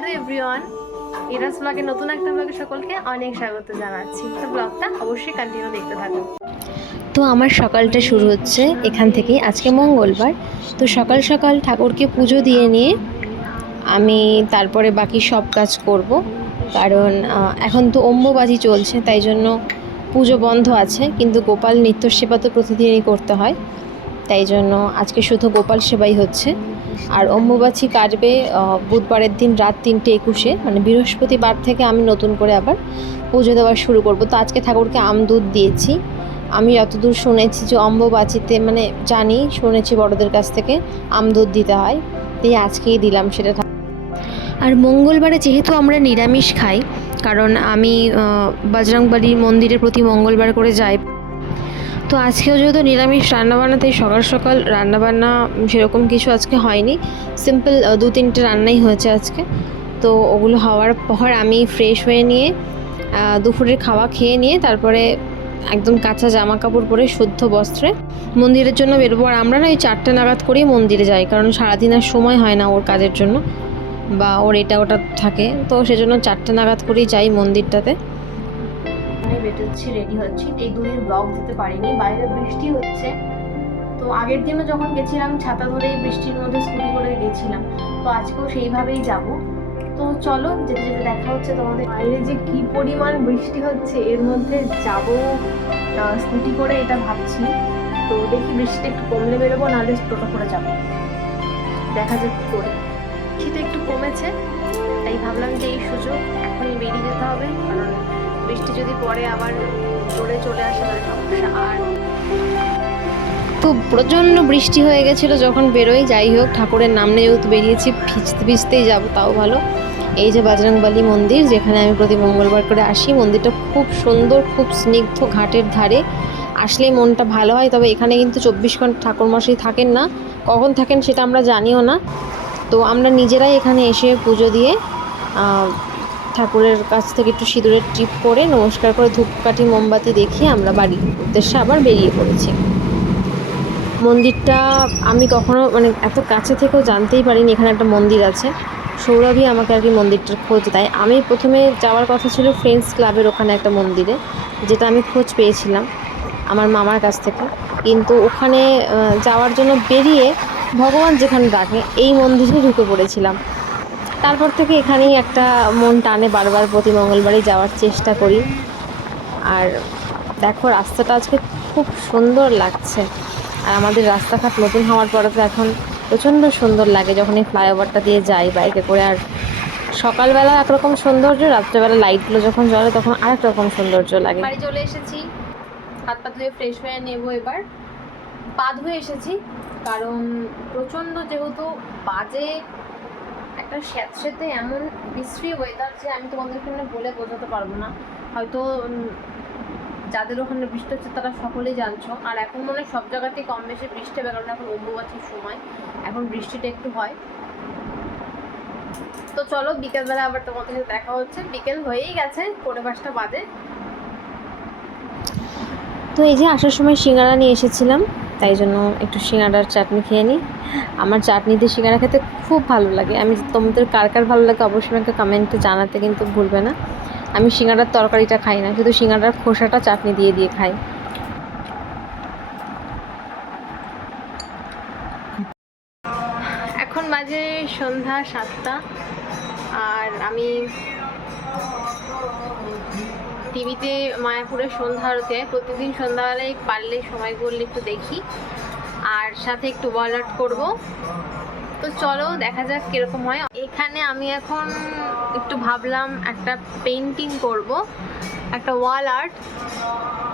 Hello everyone, ইরাস ব্লগে নতুন একটা ব্লগে সকলকে অনেক স্বাগত জানাচ্ছি। তো ব্লগটা অবশ্যই কন্টিনিউ দেখতে থাকুন। তো আমার সকালটা শুরু হচ্ছে এখান থেকে। আজকে মঙ্গলবার, তো সকাল সকাল ঠাকুরকে পুজো দিয়ে নিয়ে আমি তারপরে বাকি সব কাজ করব। কারণ এখন তো অম্বুবাচী চলছে, তাই জন্য পুজো বন্ধ আছে, কিন্তু গোপাল নিত্য সেবা তো প্রতিদিনই করতে হয়, তাই জন্য আজকে শুধু গোপাল সেবাই হচ্ছে। আর অম্বুবাচী কাটবে বুধবারের দিন রাত 3:21, মানে বৃহস্পতিবার থেকে আমি নতুন করে আবার পুজো দেওয়া শুরু করব। তো আজকে ঠাকুরকে আমদুধ দিয়েছি। আমি যতদূর শুনেছি যে অম্বুবাচীতে, মানে শুনেছি বড়দের কাছ থেকে আমদুধ দিতে হয়, তাই আজকেই দিলাম সেটা। আর মঙ্গলবারে যেহেতু আমরা নিরামিষ খাই, কারণ আমি বজরংবলী মন্দিরে প্রতি মঙ্গলবার করে যাই, তো আজকেও যেহেতু নিরামিষ রান্নাবান্না, তাই সকাল সকাল রান্নাবান্না সেরকম কিছু আজকে হয়নি। সিম্পল 2-3টে রান্নাই হয়েছে আজকে। তো ওগুলো হওয়ার পর আমি ফ্রেশ হয়ে নিয়ে দুপুরের খাওয়া খেয়ে নিয়ে তারপরে একদম কাঁচা জামা কাপড় পরে শুদ্ধ বস্ত্রে মন্দিরের জন্য বেরোবো। আর আমরা না ওই 4টে নাগাদ করেই মন্দিরে যাই, কারণ সারাদিন আর সময় হয় না ওর কাজের জন্য, বা ওর এটা ওটা থাকে, তো সেজন্য 4টে নাগাদ করেই যাই মন্দিরটাতে। বেরোচ্ছি, রেডি হচ্ছি। এই দুদিন ব্লগ দিতে পারিনি, বাইরে বৃষ্টি হচ্ছে। তো আগের দিনও যখন গেছিলাম ছাতা ধরেই বৃষ্টির মধ্যে স্কুটি করে গেছিলাম, তো আজকেও সেইভাবেই যাব। তো চলো, যেতে যেতে দেখা হচ্ছে তোমাদের। বাইরে যে কি পরিমাণ বৃষ্টি হচ্ছে, এর মধ্যে যাব স্কুটি করে, এটা ভাবছি। তো দেখি বৃষ্টিটা একটু কমলে বেরোবো, নাহলে টোটো করে যাবো, দেখা যাক কি করে। বৃষ্টিটা একটু কমেছে, তাই ভাবলাম যে এই সুযোগ এখনই বেরিয়ে যেতে হবে, কারণ বৃষ্টি যদি পরে আবার জোরে চলে আসে তাহলে সমস্যা। আর তো প্রচণ্ড বৃষ্টি হয়ে গেছিলো যখন বেরোই। যাই হোক, ঠাকুরের নাম নিয়ে যেহেতু বেরিয়েছি, ভিজতে ভিজতেই যাবো, তাও ভালো। এই যে বজরংবলী মন্দির, যেখানে আমি প্রতি মঙ্গলবার করে আসি, মন্দিরটা খুব সুন্দর, খুব স্নিগ্ধ, ঘাটের ধারে আসলেই মনটা ভালো হয়। তবে এখানে কিন্তু 24 ঘন্টা ঠাকুরমশাই থাকেন না, কখন থাকেন সেটা আমরা জানিও না। তো আমরা নিজেরাই এখানে এসে পুজো দিয়ে ঠাকুরের কাছ থেকে একটু সিঁদুরের টিপ করে নমস্কার করে ধূপকাঠি মোমবাতি দেখিয়ে আমরা বাড়ির উদ্দেশ্যে আবার বেরিয়ে পড়েছি। মন্দিরটা আমি কখনো, মানে এত কাছে থেকেও জানতেই পারিনি এখানে একটা মন্দির আছে। সৌরভই আমাকে আর কি মন্দিরটার খোঁজ দেয়। আমি প্রথমে যাওয়ার কথা ছিল ফ্রেন্ডস ক্লাবের ওখানে একটা মন্দিরে, যেটা আমি খোঁজ পেয়েছিলাম আমার মামার কাছ থেকে, কিন্তু ওখানে যাওয়ার জন্য বেরিয়ে ভগবান যেখানে ডাকে এই মন্দিরে ঢুকে পড়েছিলাম। তারপর থেকে এখানেই একটা মন টানে, বারবার প্রতি মঙ্গলবারই যাওয়ার চেষ্টা করি। আর দেখো, রাস্তাটা আজকে খুব সুন্দর লাগছে। আর আমাদের রাস্তাঘাট নতুন হওয়ার পরে তো এখন প্রচণ্ড সুন্দর লাগে যখন এই ফ্লাইওভারটা দিয়ে যাই বাইকে করে। আর সকালবেলা একরকম সৌন্দর্য, রাত্রেবেলা লাইটগুলো যখন জ্বলে তখন আরেক রকম সৌন্দর্য লাগে। বাড়ি চলে এসেছি, হাত পা ধুয়ে ফ্রেশ হয়ে নেবো। এবার পা ধুয়ে এসেছি, কারণ প্রচণ্ড যেহেতু বাজে একটা স্যাঁতস্যাঁতে এমন বিশ্রী ওয়েদার, যে আমি তোমাদের ওখানে বলে বোঝাতে পারবো না। হয়তো যাদের ওখানে বৃষ্টি হচ্ছে তারা সকলেই জানছো। আর এখন মনে হয় সব জায়গাতেই কম বেশি বৃষ্টি হবে, কারণ এখন অম্বুবাচীর সময়, এখন বৃষ্টিটা একটু হয়। তো চলো, বিকেলবেলা আবার তোমাদের সাথে দেখা হচ্ছে। বিকেল হয়েই গেছে, 4:45 বাজে। তো এই যে আসার সময় সিঙ্গারা নিয়ে এসেছিলাম, তাই জন্য একটু সিঙ্গারার চাটনি খেয়ে নিই। আমার চাটনি দিয়ে সিঙ্গারা খেতে খুব ভালো লাগে। আমি তোমাদের কার কার ভালো লাগে অবশ্যই আমাকে কমেন্টে জানাতে কিন্তু ভুলবে না। আমি সিঙ্গারার তরকারিটা খাই না, শুধু সিঙ্গারার খোসাটা চাটনি দিয়ে দিয়ে খাই। এখন বাজে সন্ধ্যা 7টা, আর আমি টিভিতে মায়াপুরের সন্ধ্যা আরতি হয় প্রতিদিন সন্ধ্যাবেলায়, পারলে সময় করলে একটু দেখি, আর সাথে একটু ওয়াল আর্ট করবো। তো চলো দেখা যাক কিরকম হয়। এখানে আমি এখন একটু ভাবলাম একটা পেন্টিং করব, একটা ওয়াল আর্ট।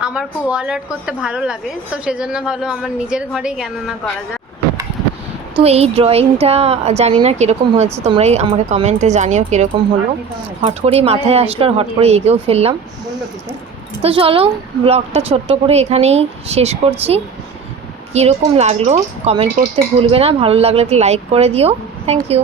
আমার খুব ওয়াল আর্ট করতে ভালো লাগে, তো সেজন্য ভাবলাম আমার নিজের ঘরেই কেন না করা যায়। তো এই ড্রয়িংটা জানি না কীরকম হয়েছে, তোমরাই আমাকে কমেন্টে জানিও কীরকম হলো। হট করেই মাথায় আসলো আর হট করে এগিয়েও ফেললাম। তো চলো, ব্লগটা ছোট্ট করে এখানেই শেষ করছি। কীরকম লাগলো কমেন্ট করতে ভুলবে না, ভালো লাগলে একটা লাইক করে দিও। Thank you.